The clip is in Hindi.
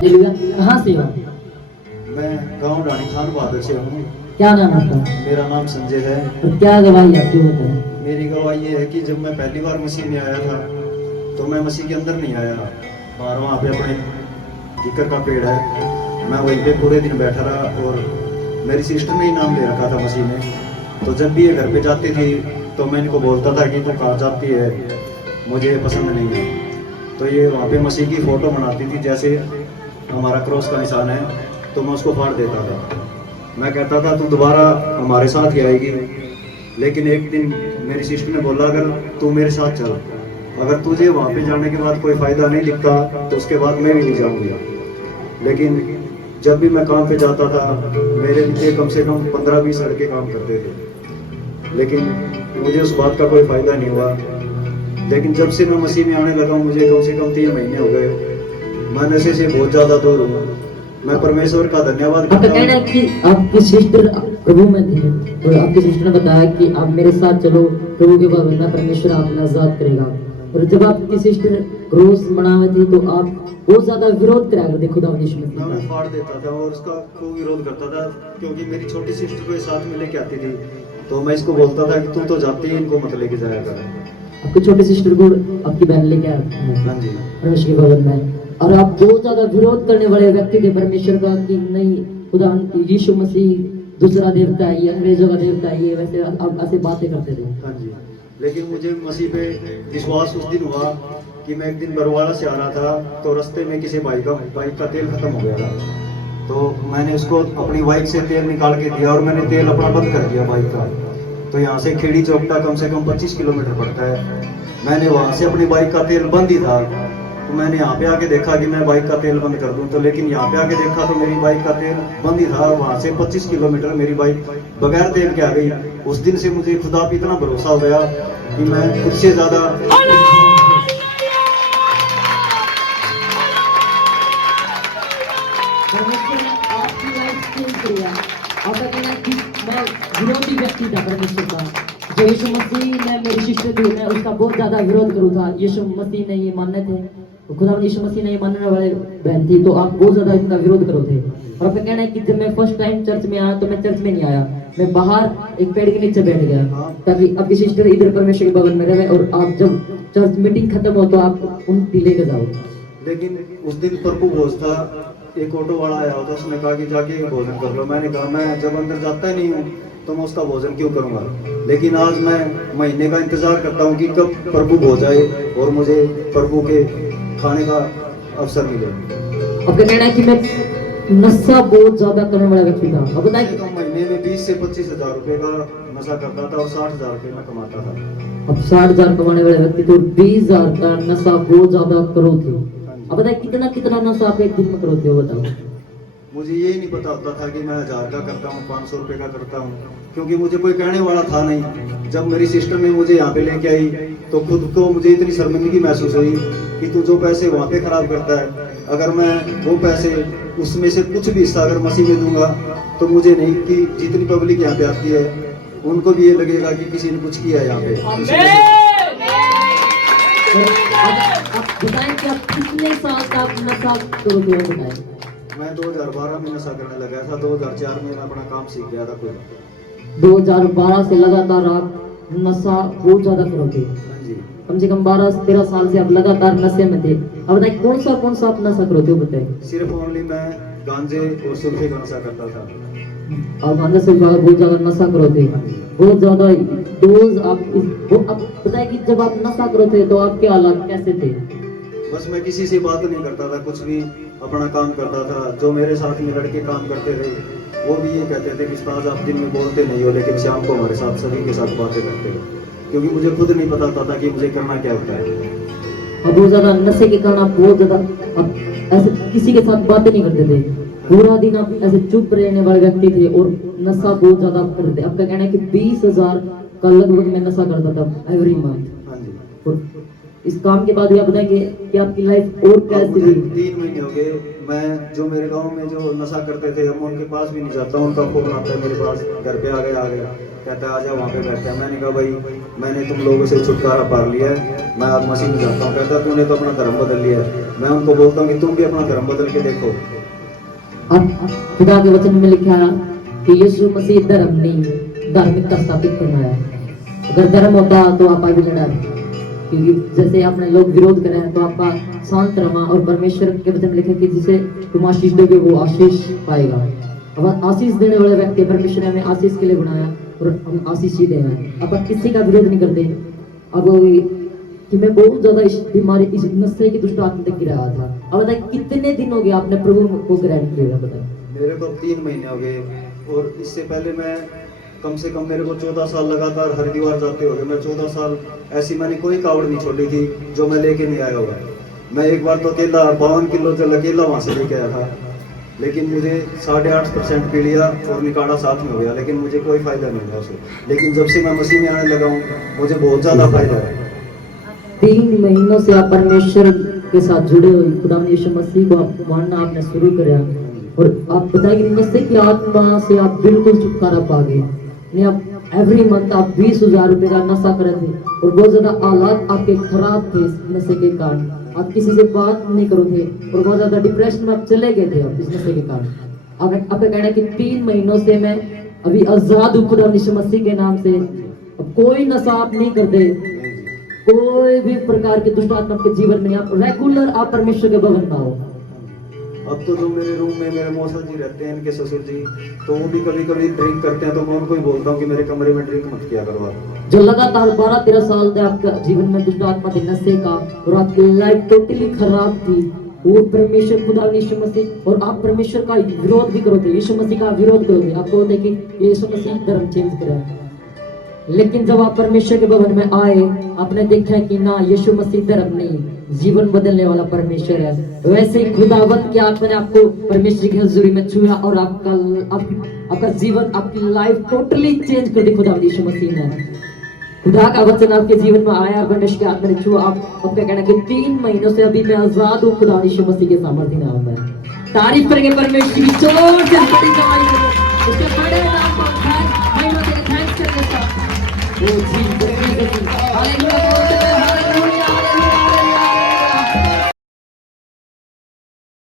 कहाँ से हो? मैं गांव रानी खान बहादुर से हूँ। क्या नाम है आपका? मेरा नाम संजय है। और क्या गवाही आपकी होता है? मेरी गवाही ये है कि जब मैं पहली बार मसीह में आया था तो मैं मसीह के अंदर नहीं आया। बाहर वहाँ पे अपने जिक्र का पेड़ है, मैं वहीं पे पूरे दिन बैठा रहा और मेरी सिस्टर ने ही नाम ले रखा था मसीह में। तो जब भी ये घर पे जाती थी तो मैं इनको बोलता था कि तू कहाँ जाती है, मुझे ये पसंद नहीं है। तो ये वहाँ पे मसीह की फ़ोटो बनाती थी, जैसे हमारा क्रॉस का निशान है, तो मैं उसको फाड़ देता था। मैं कहता था तू दोबारा हमारे साथ ही आएगी। लेकिन एक दिन मेरी सिस्टर ने बोला अगर तू मेरे साथ चल, अगर तुझे वहाँ पे जाने के बाद कोई फ़ायदा नहीं दिखता तो उसके बाद मैं भी नहीं जाऊँगा। लेकिन जब भी मैं काम पे जाता था मेरे नीचे कम से कम 15-20 लड़के काम करते थे, लेकिन मुझे उस बात का कोई फ़ायदा नहीं हुआ। लेकिन जब से मैं मसीह में आने लगा मुझे कम से कम 3 महीने हो गए। मैं नशे से बहुत ज़्यादा दूर हूँ। मैं परमेश्वर का धन्यवाद आपका करता कहना है हूँ। कि आपकी सिस्टर प्रभु में थी और आपकी सिस्टर ने बताया कि आप मेरे साथ चलो, प्रभु के बाद वरना परमेश्वर आपको आजाद करेगा। और जब आपकी सिस्टर क्रूस बनावे थी तो आप बहुत ज्यादा विरोध करा करते खुदा यीशु मसीह मैं का। फाड़ देता था और उसका खूब विरोध करता था, क्योंकि मेरी छोटी सिस्टर को ये साथ में लेके आती थी। तो मैं इसको बोलता था कि तू तो जाती है, इनको मत लेके जाया कर। आपकी छोटी सिस्टर को आपकी बहन लेके आती है हाँ जी। परमेश्वर के भवन में, और आप बहुत ज्यादा विरोध करने वाले व्यक्ति थे परमेश्वर का कि नहीं खुदा यीशु मसीह दूसरा देवता है, ये अंग्रेजों का देवता है, ये वैसे आप ऐसे बातें करते थे। हाँ जी। लेकिन मुझे मसीह पे विश्वास उस दिन हुआ कि मैं एक दिन बरवाला से आ रहा था तो रास्ते में किसी बाइक का तेल खत्म हो गया था। तो मैंने उसको अपनी बाइक से तेल निकाल के दिया और मैंने तेल अपना बंद कर दिया बाइक का। तो यहाँ से खेड़ी चौकटा कम से कम 25 किलोमीटर पड़ता है। मैंने वहाँ से अपनी बाइक का तेल बंद ही था। तो मैंने यहाँ पे आके देखा कि मैं बाइक का तेल बंद कर दूं, तो लेकिन यहाँ पे आके देखा तो मेरी बाइक का तेल बंद ही था। वहाँ से 25 किलोमीटर मेरी बाइक बगैर तेल के आ गई। उस दिन से मुझे खुदा पे इतना भरोसा हो गया कि मैं खुद से ज्यादा परमेश्वर ने आपकी लाइफ चेंज किया। आपका कहना है कि मैं विरोधी व्यक्ति था परमेश्वर का, जो यीशु मसीह ने मेरी शिष्य थी मैं उसका बहुत ज्यादा विरोध करूँ था। यीशु मसीह ने ये मानने थे, तो खुदा यीशु मसीह ने ये मानने वाले बहन थी, तो आप बहुत ज्यादा इनका विरोध करो थे। और आपका कहना है कि जब मैं फर्स्ट टाइम चर्च में आया तो मैं चर्च में नहीं आया, मैं बाहर एक पेड़ के नीचे बैठ गया ताकि आपकी सिस्टर इधर परमेश्वर के भवन में रहे और आप जब चर्च मीटिंग खत्म हो तो आप उनकी लेके जाओ। लेकिन उस दिन प्रभु भोज था, एक ऑटो वाला आया होता, उसने कहा कि जाके भोजन कर लो। मैंने कहा मैं जब अंदर जाता ही नहीं हूँ तो मैं उसका भोजन क्यों करूँगा। लेकिन आज मैं महीने का इंतजार करता हूँ कि कब प्रभु भोज आए और मुझे प्रभु के खाने का अवसर मिले। आपका कहना है कि मैं नशा बहुत ज्यादा करने वाला व्यक्ति था। अब बताए तो महीने में 20 से 25 हजार रुपए का नशा करता था और 60,000 रुपए में कमाता था। अब 60,000 कमाने वाले व्यक्ति तो 20,000 का नशा बहुत ज्यादा करो थे। अब बताए कितना कितना नशा आप एक दिन में करोते हो बताओ। मुझे ये नहीं पता होता था कि मैं 1000 का करता हूँ, 500 रुपए का करता हूँ, क्योंकि मुझे कोई कहने वाला था नहीं। जब मेरी सिस्टर ने मुझे यहाँ पे लेके आई तो खुद को मुझे इतनी शर्मिंदगी महसूस हुई कि तू जो पैसे वहाँ पे खराब करता है, अगर मैं वो पैसे उसमें से कुछ भी हिस्सा अगर मसीह में दूंगा तो मुझे नहीं कि जितनी पब्लिक यहाँ पे आती है उनको भी ये लगेगा कि किसी ने कुछ किया है यहाँ पे। आप बताएं कि आप कितने साल का आप नशा करोगे हो बताएं। मैं 2012 में नशा करने लगा था, 2004 में मैं अपना काम सीख गया था पूरा। 2012 से लगातार आप नशा बहुत ज्यादा करोगे, हाँ जी। कम से कम 12-13 साल से आप लगातार नशे में थे। अब बताइए कौन सा आप नशा करोगे बताइए। सिर्फ ओनली मैं गांजे और सुल्फे का नशा करता था। आप गांजे से बहुत ज्यादा नशा करोगे, बहुत ज्यादा डोज आप बताइए कि जब आप नशा करोगे तो आपके हालात कैसे थे। बस मैं किसी से बात नहीं करता था, कुछ भी अपना काम करता था। जो मेरे साथ में लड़के काम करते थे वो भी ये कहते थे कि उस्ताद आप दिन में बोलते नहीं हो लेकिन शाम को हमारे साथ सभी के साथ बातें करते हो, क्योंकि मुझे खुद नहीं पता था कि मुझे करना क्या होता है। और बहुत ज्यादा नशे के कारण आप बहुत ज्यादा आप ऐसे किसी के साथ बातें नहीं करते थे, पूरा दिन आप ऐसे चुप रहने वाले व्यक्ति थे और नशा बहुत ज्यादा आप करते थे। आपका कहना है कि 20,000 का लगभग मैं नशा करता था एवरी मंथ। हाँ जी। और इस काम के बाद ये आप बताएंगे कि आपकी लाइफ और अब कैसी मुझे थी। 3 महीने हो हो गए मैं जो मेरे गांव में जो नशा करते थे अब मैं उनके पास भी नहीं जाता हूं। उनका फोन आता है मेरे पास, घर पे आ गया कहता है आजा वहाँ पे बैठते हैं। मैंने कहा भाई मैंने तुम लोगों से छुटकारा पा लिया है, मैं अब मसीह में जाता हूँ। कहता तूने तो अपना धर्म बदल लिया है। मैं उनको बोलता हूँ कि तुम भी अपना धर्म बदल के देखो। अब खुदा के वचन में लिखा है कि यीशु मसीह धर्म नहीं धार्मिकता स्थापित करना है। अगर धर्म होता तो आप आगे लड़ा, क्योंकि जैसे आपने लोग विरोध करे हैं तो आपका शांत रहना। और परमेश्वर के वचन में लिखा कि जिसे तुम आशीष दोगे वो आशीष पाएगा। अब आशीष देने वाले व्यक्ति परमेश्वर ने हमें आशीष के लिए बनाया और हम आशीष ही देना है। अब किसी का विरोध नहीं करते। अब कि मैं बहुत ज्यादा इस बीमारी इस नशे की दुष्ट आत्मा तक गिरा था। अब बताए कितने दिन हो गए आपने प्रभु को ग्रहण किया? बताए मेरे को 3 महीने हो गए और इससे पहले मैं कम से कम मेरे को 14 साल लगातार हरिद्वार जाते हो गए। मैं 14 साल ऐसी मैंने कोई कावड़ नहीं छोड़ी थी जो मैं लेके नहीं आया हुआ। मैं एक बार तो अकेला 52 किलो जल अकेला वहाँ से लेके आया था, लेकिन मुझे 8.5% पी लिया और निकाड़ा साथ में हो गया, लेकिन मुझे कोई फायदा नहीं हुआ उससे। लेकिन जब से मैं मसीह में आने लगा हूँ मुझे बहुत ज्यादा फायदा है। 3 महीनों से आप परमेश्वर के साथ जुड़े हुए, खुदा यीशु मसीह को आप मानना आपने शुरू किया और आप बताइए नशे की आत्मा से आप बिल्कुल छुटकारा पा गए। नहीं आप एवरी मंथ आप 20,000 रुपए का नशा कर रहे थे और बहुत ज्यादा हालात आपके खराब थे इस नशे के कारण। आप किसी से बात नहीं करो थे और बहुत ज्यादा डिप्रेशन में आप चले गए थे आप इस नशे के कारण। आपका कहना है कि 3 महीनों से मैं अभी आजाद हूँ खुदा यीशु मसीह के नाम से। अब कोई नशा आप नहीं करते, कोई भी प्रकार के दुष्ट आत्मा के जीवन में आप रेगुलर आप परमेश्वर के भवन में हो। अब तो जो मेरे रूम में मेरे मौसा जी रहते हैं, इनके ससुर जी, तो वो भी कभी कभी ड्रिंक करते हैं, तो मैं उनको ही बोलता हूँ कि मेरे कमरे में ड्रिंक मत किया करो आप। जो लगातार 12-13 साल से आपका जीवन में दुष्ट आत्मा थी नशे का और आपकी लाइफ टोटली खराब थी, वो परमेश्वर खुदा यीशु मसीह और आप परमेश्वर का विरोध भी करोगे, यीशु मसीह का विरोध करोगे, आपको होता है कि यीशु मसीह धर्म चेंज करा। लेकिन जब आप परमेश्वर के भवन में आए आपने देखा कि ना यीशु मसीह धर्म नहीं जीवन बदलने वाला परमेश्वर है। वैसे ही खुदावंत की आत्मा ने आपको परमेश्वर की हजूरी में छुआ और आपका जीवन आपकी लाइफ टोटली चेंज कर दी खुदा यीशु मसीह ने। खुदा का वचन आपके जीवन में आया, परमेश्वर की आत्मा ने छुआ। आपका कहना कि 3 महीनों से अभी मैं आजाद हूँ खुदा यीशु मसीह के सामर्थ्य नाम में। तारीफ करेंगे परमेश्वर की, जोर से बड़ी